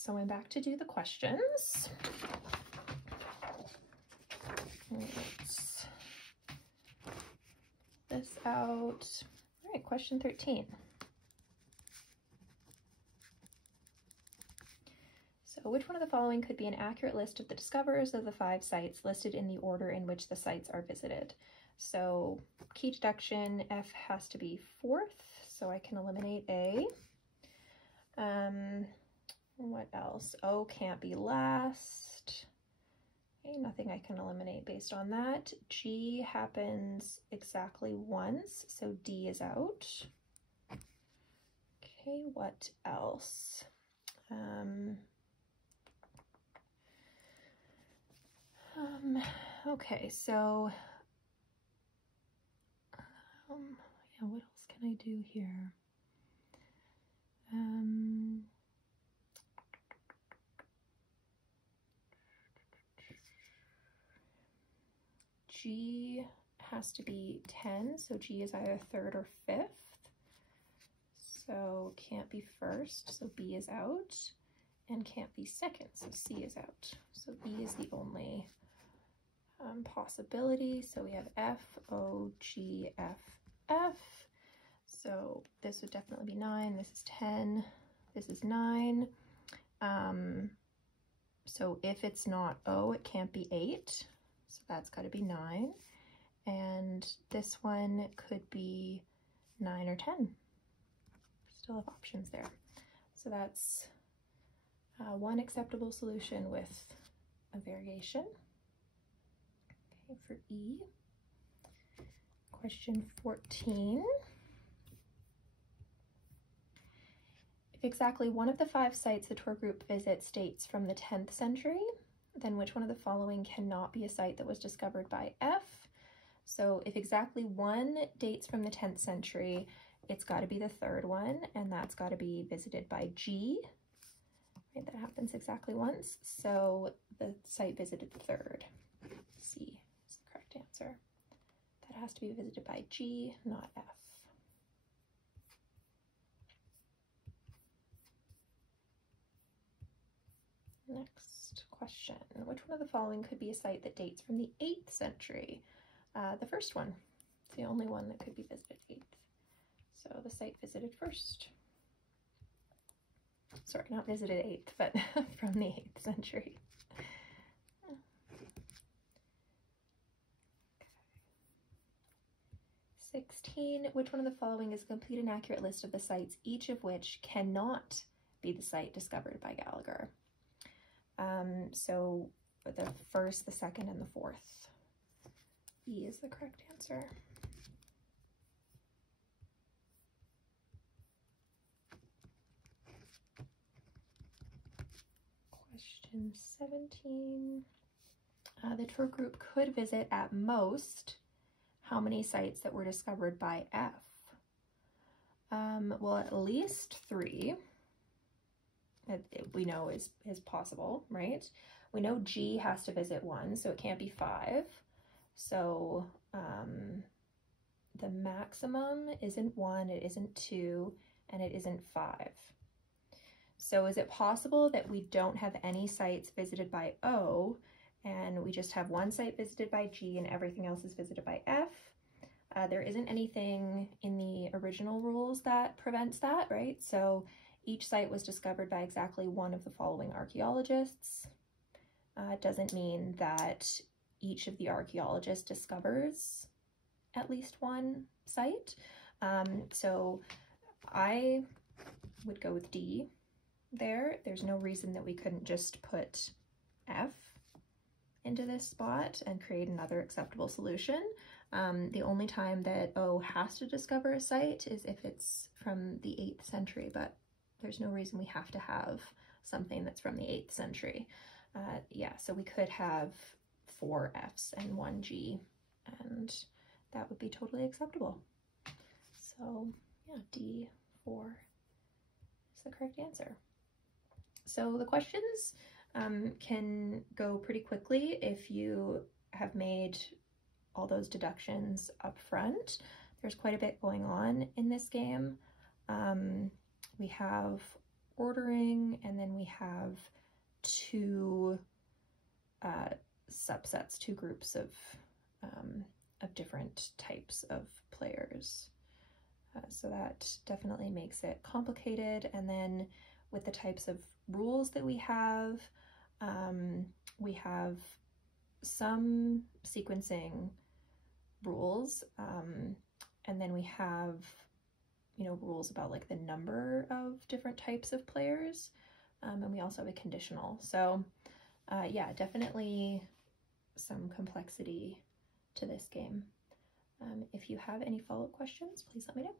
so I'm back to do the questions. Let's this out. All right, question 13. So which one of the following could be an accurate list of the discoverers of the 5 sites listed in the order in which the sites are visited? So key deduction, F has to be 4th, so I can eliminate A. What else? O can't be last. Okay, nothing I can eliminate based on that. G happens exactly once, so D is out. Okay, what else? Okay, so yeah, what else can I do here? G has to be 10, so G is either 3rd or 5th. So can't be 1st, so B is out, and can't be 2nd, so C is out. So B is the only possibility. So we have F, O, G, F, F. So this would definitely be 9, this is 10, this is 9. So if it's not O, it can't be 8. So that's got to be 9. And this one could be 9 or 10. Still have options there. So that's one acceptable solution with a variation. Okay, for E. Question 14. If exactly one of the 5 sites the tour group visits dates from the 10th century, then which one of the following cannot be a site that was discovered by F? So if exactly one dates from the 10th century, it's got to be the 3rd one, and that's got to be visited by G. Right, that happens exactly once. So the site visited the 3rd. C is the correct answer. That has to be visited by G, not F. Next question. Which one of the following could be a site that dates from the 8th century? The first one. It's the only one that could be visited 8th. So the site visited first. Sorry, not visited 8th, but from the 8th century. Okay. 16. Which one of the following is a complete and accurate list of the sites, each of which cannot be the site discovered by Gallagher? So the 1st, the 2nd, and the 4th. E is the correct answer. Question 17. The tour group could visit at most how many sites that were discovered by F? Well, at least 3. We know is possible, right? We know G has to visit 1, so it can't be 5. So the maximum isn't 1, it isn't 2, and it isn't 5. So is it possible that we don't have any sites visited by O, and we just have 1 site visited by G and everything else is visited by F? There isn't anything in the original rules that prevents that, right? So each site was discovered by exactly one of the following archaeologists. It doesn't mean that each of the archaeologists discovers at least 1 site. So I would go with D there. There's no reason that we couldn't just put F into this spot and create another acceptable solution. The only time that O has to discover a site is if it's from the 8th century, but there's no reason we have to have something that's from the 8th century. Yeah, so we could have 4 Fs and 1 G, and that would be totally acceptable. So yeah, D4 is the correct answer. So the questions can go pretty quickly if you have made all those deductions up front. There's quite a bit going on in this game. We have ordering, and then we have two subsets, two groups of different types of players. So that definitely makes it complicated. And then with the types of rules that we have some sequencing rules, and then we have, you know, rules about like the number of different types of players, and we also have a conditional. So yeah, definitely some complexity to this game. If you have any follow-up questions, please let me know.